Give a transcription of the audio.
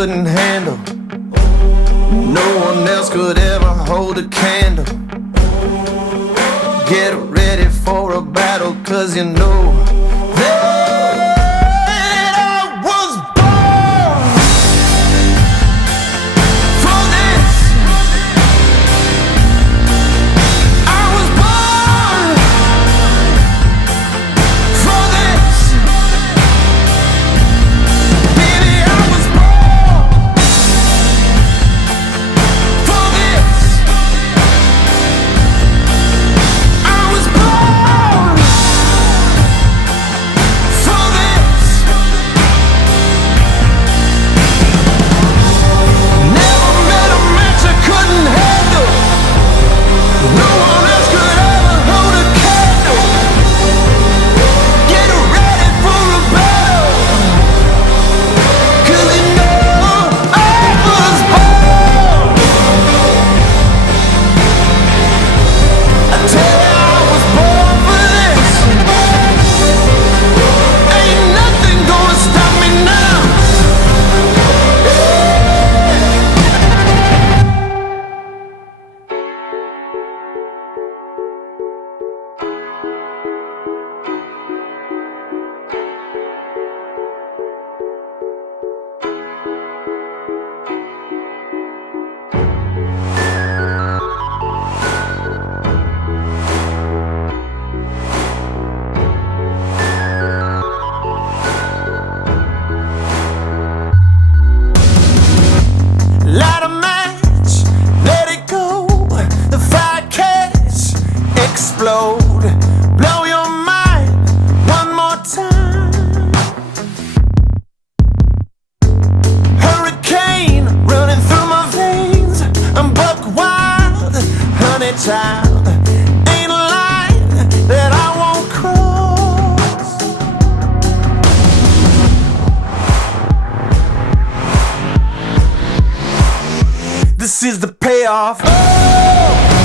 couldn't handle. No one else could ever hold a candle. Get ready for a battle, 'cause you know that I was born for this. I was born for this. Baby, I was born for this. I was born for this. Never met a match I couldn't handle. No one else could ever hold a candle. Get ready for a battle, 'cause you know I was born. I tell you I was born for this. Ain't nothing gonna stop me now. Light a match, let it go. The fire catch, explode. Blow your mind one more time. Hurricane running through my veins. I'm buck wild, honey child. Ain't a line that I won't cross. This is the payoff. Oh!